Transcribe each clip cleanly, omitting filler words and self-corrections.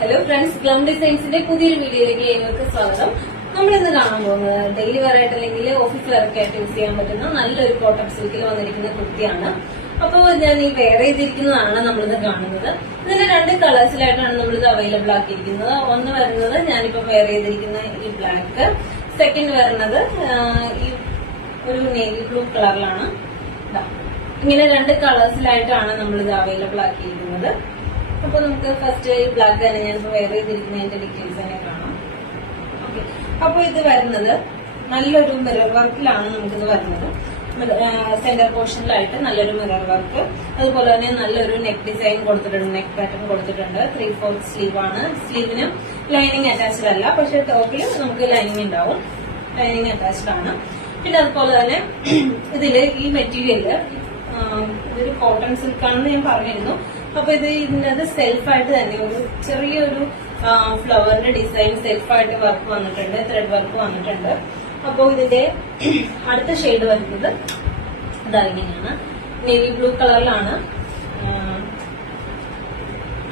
Hello friends, ഗ്ലം ഡിസൈൻസിന്റെ പുതിയൊരു വീഡിയോയിലേക്ക് ഏവർക്കും സ്വാഗതം. നമ്മൾ ഇന്ന് കാണാൻ പോകുന്നത് ഡെയിലി വെയർ ആയിട്ട് അല്ലെങ്കിൽ ഓഫീസ് വെയർ ഒക്കെ ആയിട്ട് യൂസ് ചെയ്യാൻ പറ്റുന്ന നല്ലൊരു കോട്ടൺ സിൽക്കിൽ വന്നിരിക്കുന്ന കുർത്തിയാണ്. അപ്പോൾ ഞാൻ ഈ വെയർ ചെയ്തിരിക്കുന്നതാണ് നമ്മളിത് കാണുന്നത്. ഇതിന്റെ രണ്ട് കളേഴ്സിലായിട്ടാണ് നമ്മളിത് അവൈലബിൾ ആക്കിയിരിക്കുന്നത്. ഒന്ന് വരുന്നത് ഞാനിപ്പോ വെയർ ചെയ്തിരിക്കുന്ന ഈ ബ്ലാക്ക്, സെക്കൻഡ് വരുന്നത് ഈ ഒരു നേവി ബ്ലൂ കളറിലാണ്. ഇങ്ങനെ രണ്ട് കളേഴ്സിലായിട്ടാണ് നമ്മളിത് അവൈലബിൾ ആക്കിയിരിക്കുന്നത്. അപ്പൊ നമുക്ക് ഫസ്റ്റ് ഈ ബ്ലാക്ക് തന്നെ ഞാനിപ്പോ വെയർ ചെയ്തിരിക്കുന്നതിന്റെ ഡീറ്റെയിൽസ് തന്നെ കാണാം. ഓക്കെ, അപ്പൊ ഇത് വരുന്നത് നല്ലൊരു മിറർ വർക്കിലാണ് നമുക്കിത് വരുന്നത്. സെന്റർ പോർഷനിലായിട്ട് നല്ലൊരു മിറർ വർക്ക്, അതുപോലെ തന്നെ നല്ലൊരു നെക്ക് ഡിസൈൻ കൊടുത്തിട്ടുണ്ട്, നെക്ക് പാറ്റേൺ കൊടുത്തിട്ടുണ്ട്. 3/4 സ്ലീവ് ആണ്. സ്ലീവിന് ലൈനിങ് അറ്റാച്ച്ഡ് അല്ല, പക്ഷെ ടോപ്പിൽ നമുക്ക് ലൈനിങ് ഉണ്ടാവും. ലൈനിങ് അറ്റാച്ച്ഡ് ആണ്. പിന്നെ അതുപോലെ തന്നെ ഇതില് ഈ മെറ്റീരിയല് ഇതൊരു കോട്ടൺ സിൽക്ക് ആണെന്ന് ഞാൻ പറഞ്ഞിരുന്നു. അപ്പൊ ഇതിനകത്ത് സെൽഫായിട്ട് തന്നെ ഒരു ചെറിയൊരു ഫ്ലവറിന്റെ ഡിസൈൻ സെൽഫായിട്ട് വർക്ക് വന്നിട്ടുണ്ട്, ത്രെഡ് വർക്ക് വന്നിട്ടുണ്ട്. അപ്പൊ ഇതിന്റെ അടുത്ത ഷെയ്ഡ് വരുന്നത് ഇതായിരിക്കാണ്, നേവി ബ്ലൂ കളറിലാണ്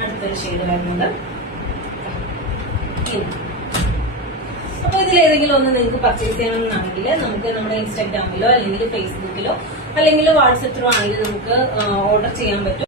അടുത്തൊരു ഷെയ്ഡ് വരുന്നത്. അപ്പൊ ഇതിലേതെങ്കിലും ഒന്ന് നിങ്ങൾക്ക് പർച്ചേസ് ചെയ്യണമെന്നാണെങ്കിൽ നമുക്ക് നമ്മുടെ ഇൻസ്റ്റാഗ്രാമിലോ അല്ലെങ്കിൽ ഫേസ്ബുക്കിലോ അല്ലെങ്കിൽ വാട്സപ്പ് ത്രൂ ആണെങ്കിൽ നമുക്ക് ഓർഡർ ചെയ്യാൻ പറ്റും.